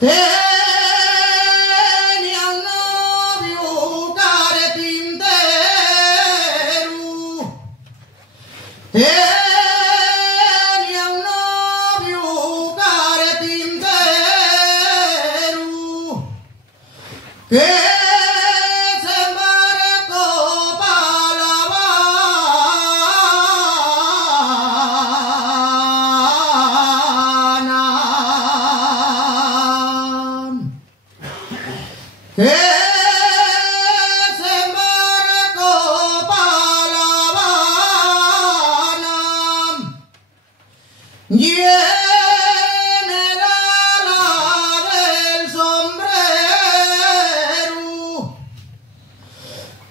Tenían novio carpintero, tenían novio carpintero, que se embarcó para La Habana, que se embarcó para La Habana, y en el ala del sombrero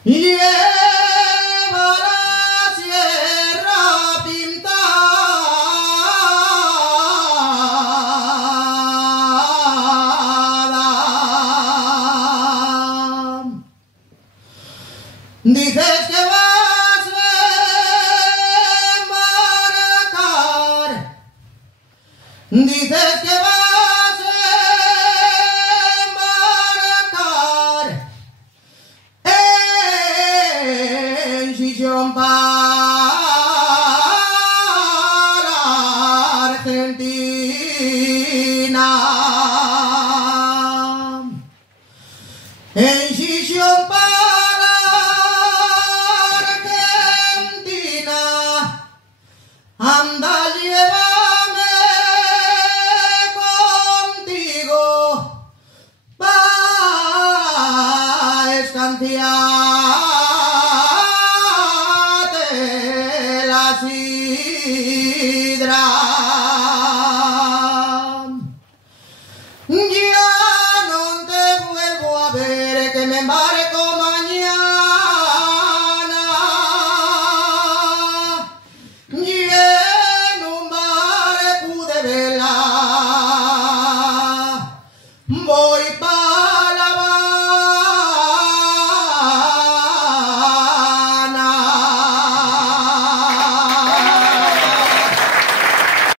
lleva la sierra pintada. Dices que vas a embarcar, dices que vas a embarcar en Chichón para Argentina, en Chichón para Argentina, anda, llévame contigo pa' escanciarte la silla.